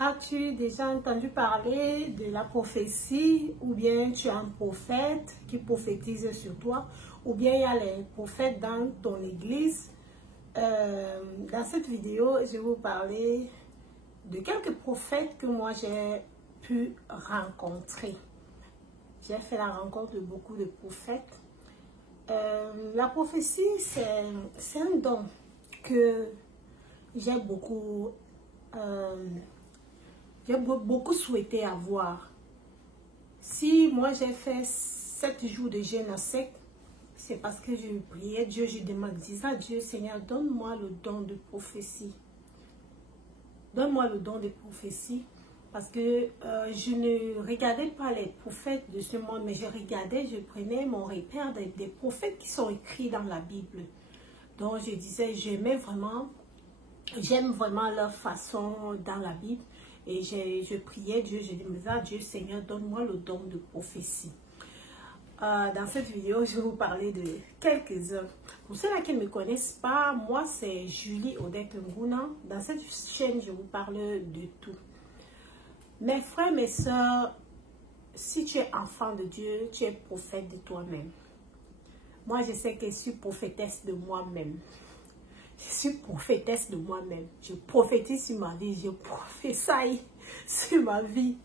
As-tu déjà entendu parler de la prophétie, ou bien tu as un prophète qui prophétise sur toi, ou bien il y a les prophètes dans ton église? Dans cette vidéo, je vais vous parler de quelques prophètes que moi j'ai pu rencontrer. J'ai fait la rencontre de beaucoup de prophètes. La prophétie, c'est un don que j'ai beaucoup souhaité avoir. Si moi j'ai fait 7 jours de jeûne à sec, c'est parce que je priais Dieu, je disais à Dieu, Seigneur, donne-moi le don de prophétie. Donne-moi le don de prophétie. Parce que je ne regardais pas les prophètes de ce monde, mais je prenais mon repère des prophètes qui sont écrits dans la Bible. Donc je disais, j'aime vraiment leur façon dans la Bible. Et je priais Dieu, je disais à Dieu, Seigneur, donne-moi le don de prophétie. Dans cette vidéo, je vais vous parler de quelques-uns. Pour ceux-là qui ne me connaissent pas, moi c'est Julie Odette Nguna. Dans cette chaîne, je vous parle de tout. Mes frères, mes soeurs, si tu es enfant de Dieu, tu es prophète de toi-même. Moi, je sais que je suis prophétesse de moi-même. Je suis prophétesse de moi-même. Je prophétise sur ma vie, je prophétise sur ma vie.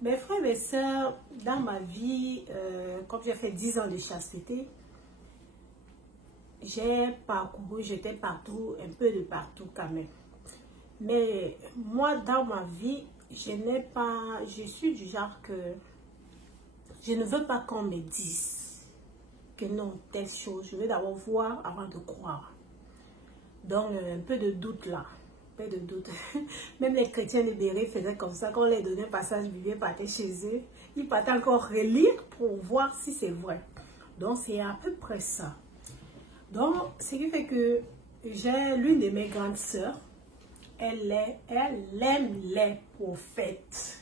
Mes frères, mes soeurs, dans ma vie, comme j'ai fait 10 ans de chasteté, j'ai parcouru, j'étais partout, un peu de partout quand même. Mais moi, dans ma vie, je suis du genre que je ne veux pas qu'on me dise que non, telle chose. Je veux d'abord voir avant de croire. Donc, un peu de doute là. Un peu de doute. Même les chrétiens de Béret faisaient comme ça. Quand on leur donnait un passage biblique, ils partaient chez eux. Ils partaient encore relire pour voir si c'est vrai. Donc, c'est à peu près ça. Donc, ce qui fait que j'ai l'une de mes grandes sœurs. Elle aime les prophètes.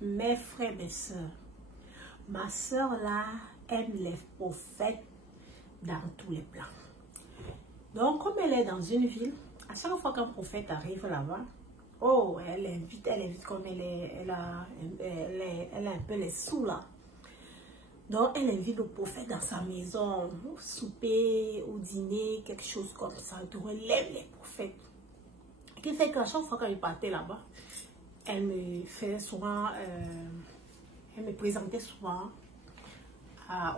Mes frères, mes soeurs. Ma soeur là aime les prophètes dans tous les plans. Donc, comme elle est dans une ville, à chaque fois qu'un prophète arrive là-bas, oh, elle invite comme elle a un peu les sous là. Donc, elle invite le prophète dans sa maison, au souper, au dîner, quelque chose comme ça. Donc, elle aime les prophètes. Ce qui fait qu'à chaque fois qu'elle partait là-bas, elle me fait souvent, elle me présentait souvent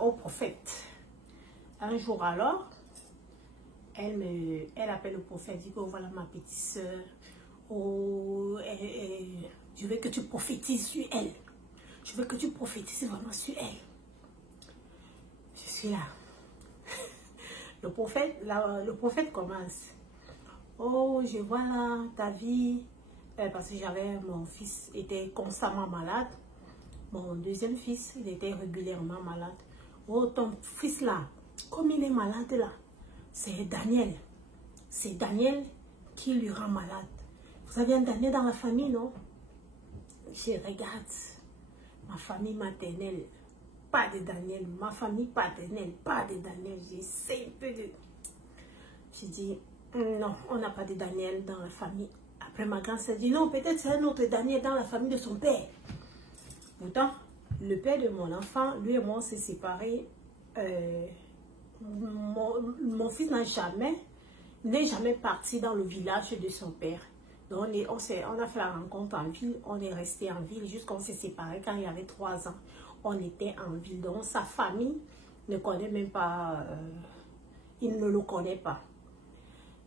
au prophète. Un jour alors, elle appelle le prophète, dit que oh, voilà ma petite soeur, oh, je veux que tu prophétises sur elle. Je veux que tu prophétises vraiment sur elle. Je suis là. Le prophète commence. Oh, je vois là ta vie. Parce que mon fils était constamment malade. Mon deuxième fils, il était régulièrement malade. Oh, ton fils là, comme il est malade là, c'est Daniel. C'est Daniel qui lui rend malade. Vous avez un Daniel dans la famille, non? Je regarde ma famille maternelle. Pas de Daniel. Ma famille paternelle, pas de Daniel. J'essaie un peu de... Je dis, non, on n'a pas de Daniel dans la famille. Après, ma grand-sœur dit, non, peut-être c'est un autre Daniel dans la famille de son père. Pourtant, le père de mon enfant, lui et moi, on s'est séparés. Mon fils n'est jamais parti dans le village de son père. Donc, on a fait la rencontre en ville. On est resté en ville jusqu'on s'est séparés quand il avait 3 ans. On était en ville. Donc, sa famille ne connaît même pas, il ne le connaît pas.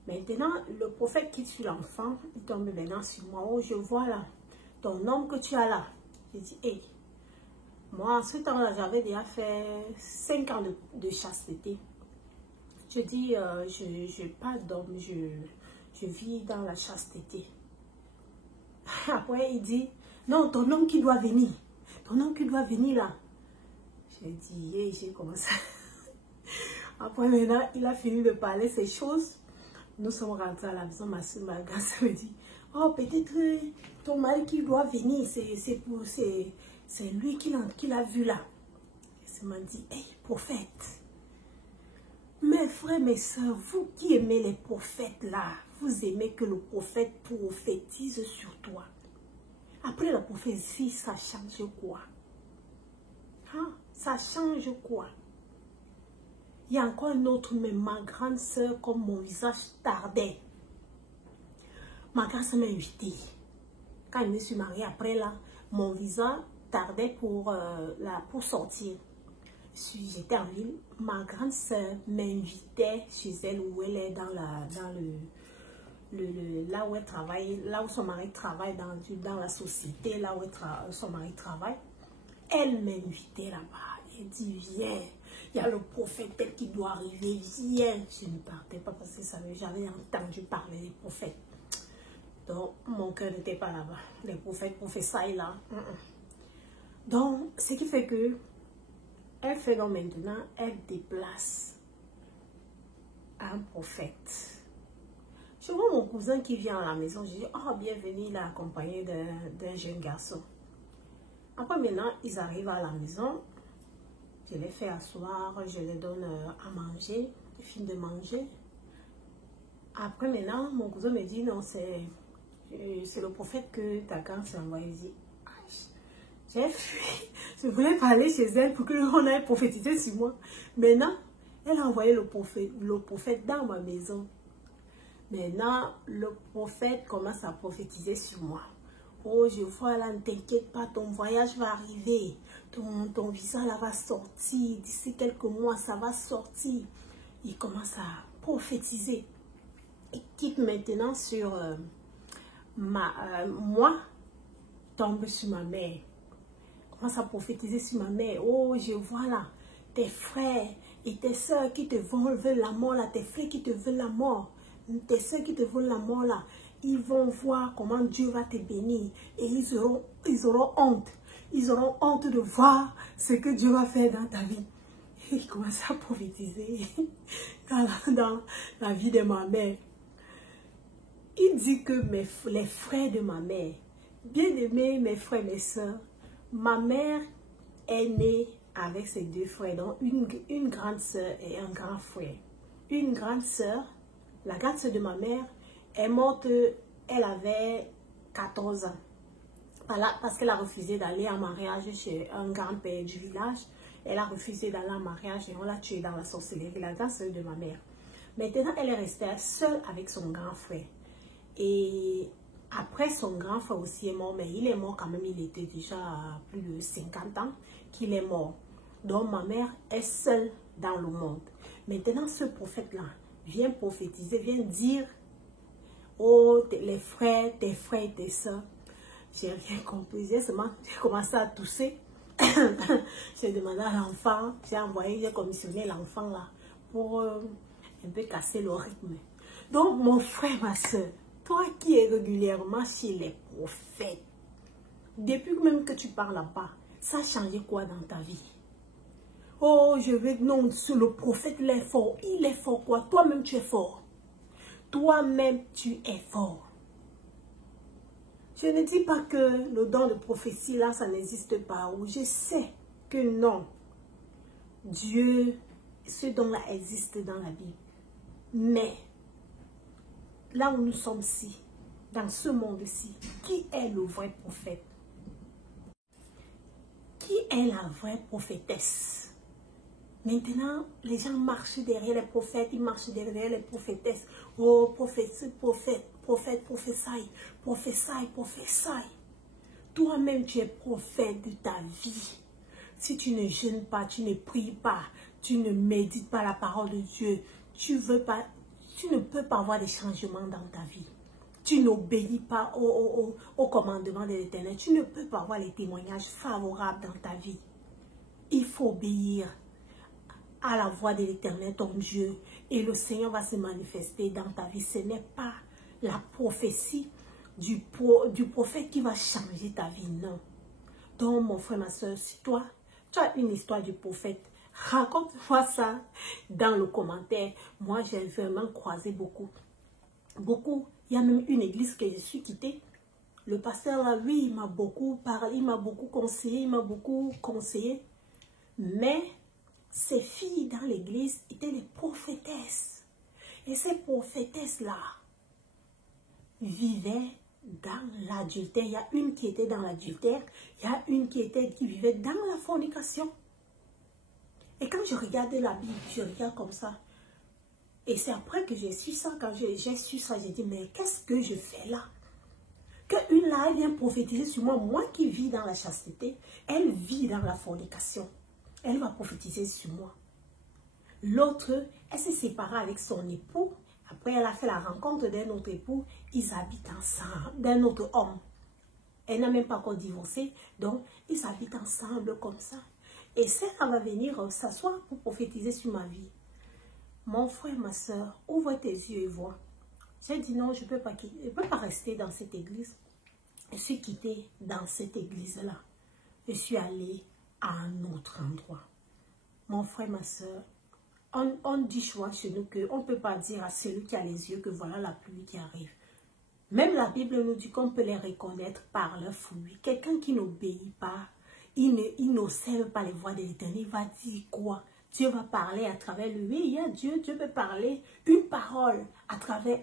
Maintenant, le prophète quitte sur l'enfant, il tombe maintenant sur moi. Oh, je vois là, ton homme que tu as là. Je dis, hey, moi, en ce temps-là, j'avais déjà fait 5 ans de chasteté. Je dis, je n'ai pas d'homme, je vis dans la chasteté. Après, il dit, non, ton homme qui doit venir. Ton homme qui doit venir là. J'ai dit, hey, j'ai commencé. Après, maintenant, il a fini de parler ces choses. Nous sommes rentrés à la maison, ma soeur, ma grâce me dit, oh, peut-être ton mari qui doit venir, c'est lui qui l'a vu là. Et ça m'a dit, hey, prophète, mes frères, mes soeurs, vous qui aimez les prophètes là, vous aimez que le prophète prophétise sur toi. Après la prophétie, ça change quoi? Hein? Ça change quoi? Il y a encore une autre, mais ma grande soeur, comme mon visage tardait. Ma grande soeur m'a invitée. Quand je me suis mariée, après là, mon visage tardait pour sortir. J'étais en ville, ma grande soeur m'invitait chez elle où elle est là où elle travaille, là où son mari travaille dans la société, là où son mari travaille. Elle m'invitait là-bas. Elle dit, viens, il y a le prophète tel qui doit arriver, viens. Je ne partais pas parce que j'avais entendu parler des prophètes. Donc, mon cœur n'était pas là-bas. Les prophètes, ça et là. Donc, ce qui fait que elle fait donc maintenant, elle déplace un prophète. Je vois mon cousin qui vient à la maison. Je dis, oh, bienvenue, il est accompagné d'un jeune garçon. Après, maintenant, ils arrivent à la maison. Je les fais asseoir, je les donne à manger, ils finissent de manger. Après, maintenant, mon cousin me dit, non, c'est le prophète que ta grand s'est envoyé. Je dis, j'ai fui. Je voulais parler chez elle pour qu'on aille prophétiser sur moi. Maintenant, elle a envoyé le prophète dans ma maison. Maintenant, le prophète commence à prophétiser sur moi. Oh, je vois là, ne t'inquiète pas, ton voyage va arriver. Ton visa là va sortir. D'ici quelques mois, ça va sortir. Il commence à prophétiser. Il quitte maintenant sur moi, tombe sur ma mère. Commence à prophétiser sur ma mère. Oh, je vois là, tes frères et tes soeurs qui te veulent la mort là, tes frères qui te veulent la mort. Tes soeurs qui te veulent la mort là, ils vont voir comment Dieu va te bénir et ils auront honte. Ils auront honte de voir ce que Dieu va faire dans ta vie. Et il commence à prophétiser dans la vie de ma mère. Il dit que les frères de ma mère, bien aimés mes frères et mes soeurs, ma mère est née avec ses deux frères, donc une grande soeur et un grand frère. Une grande soeur, la grande soeur de ma mère, est morte, elle avait 14 ans. Parce qu'elle a refusé d'aller en mariage chez un grand-père du village. Elle a refusé d'aller en mariage et on l'a tuée dans la sorcellerie, la grande soeur de ma mère. Maintenant, elle est restée seule avec son grand frère. Et après, son grand frère aussi est mort, mais il est mort quand même, il était déjà à plus de 50 ans qu'il est mort. Donc, ma mère est seule dans le monde. Maintenant, ce prophète-là vient prophétiser, vient dire, oh, tes frères et tes soeurs. J'ai rien compris, j'ai commencé à tousser. J'ai demandé à l'enfant, j'ai commissionné l'enfant là pour un peu casser le rythme. Donc, mon frère, ma soeur, toi qui es régulièrement chez les prophètes, depuis même que tu pars là-bas, ça a changé quoi dans ta vie? Oh, non, le prophète, il est fort. Il est fort quoi? Toi-même, tu es fort. Toi-même, tu es fort. Je ne dis pas que le don de prophétie, là, ça n'existe pas. Ou je sais que non. Dieu, ce don-là existe dans la Bible. Mais, là où nous sommes ici, dans ce monde-ci, qui est le vrai prophète? Qui est la vraie prophétesse? Maintenant, les gens marchent derrière les prophètes, ils marchent derrière les prophétesses. Oh, prophète, prophétie. Toi-même, tu es prophète de ta vie. Si tu ne jeûnes pas, tu ne pries pas, tu ne médites pas la parole de Dieu, tu ne peux pas avoir des changements dans ta vie. Tu n'obéis pas au commandement de l'Éternel. Tu ne peux pas avoir les témoignages favorables dans ta vie. Il faut obéir à la voix de l'Éternel, ton Dieu, et le Seigneur va se manifester dans ta vie. Ce n'est pas la prophétie du prophète qui va changer ta vie, non. Donc, mon frère, ma soeur, si toi, tu as une histoire du prophète, raconte-moi ça dans le commentaire. Moi, j'ai vraiment croisé beaucoup. Il y a même une église que je suis quittée. Le pasteur, là, lui, il m'a beaucoup parlé, il m'a beaucoup conseillé, mais ces filles dans l'église étaient des prophétesses. Et ces prophétesses-là vivaient dans l'adultère. Il y a une qui était dans l'adultère. Il y a une qui vivait dans la fornication. Et quand je regardais la Bible, je regarde comme ça. Et c'est après que j'ai su ça. Quand j'ai su ça, j'ai dit, mais qu'est-ce que je fais là? Qu'une là, elle vient prophétiser sur moi. Moi qui vis dans la chasteté, elle vit dans la fornication. Elle va prophétiser sur moi. L'autre, elle s'est séparée avec son époux. Après, elle a fait la rencontre d'un autre époux. Ils habitent ensemble, d'un autre homme. Elle n'a même pas encore divorcé. Donc, ils habitent ensemble comme ça. Et celle-là va venir s'asseoir pour prophétiser sur ma vie. Mon frère, ma soeur, ouvre tes yeux et vois. J'ai dit non, je ne peux pas rester dans cette église. Je suis quittée dans cette église-là. Je suis allée à un autre endroit. Mon frère, ma soeur, on dit souvent chez nous qu'on ne peut pas dire à celui qui a les yeux que voilà la pluie qui arrive. Même la Bible nous dit qu'on peut les reconnaître par leurs fruits. Quelqu'un qui n'obéit pas, il n'observe pas les voies de l'Éternel, il va dire quoi? Dieu va parler à travers lui. Oui, il y a Dieu, Dieu peut parler une parole à travers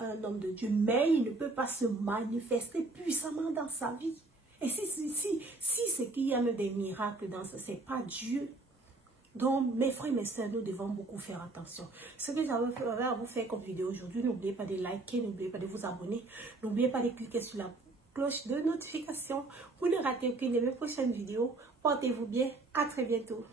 un homme de Dieu, mais il ne peut pas se manifester puissamment dans sa vie. Et si c'est qu'il y a même des miracles dans ça, ce n'est pas Dieu. Donc, mes frères et mes sœurs, nous devons beaucoup faire attention. Ce que j'avais à vous faire comme vidéo aujourd'hui, n'oubliez pas de liker, n'oubliez pas de vous abonner, n'oubliez pas de cliquer sur la cloche de notification pour ne rater aucune de mes prochaines vidéos. Portez-vous bien, à très bientôt.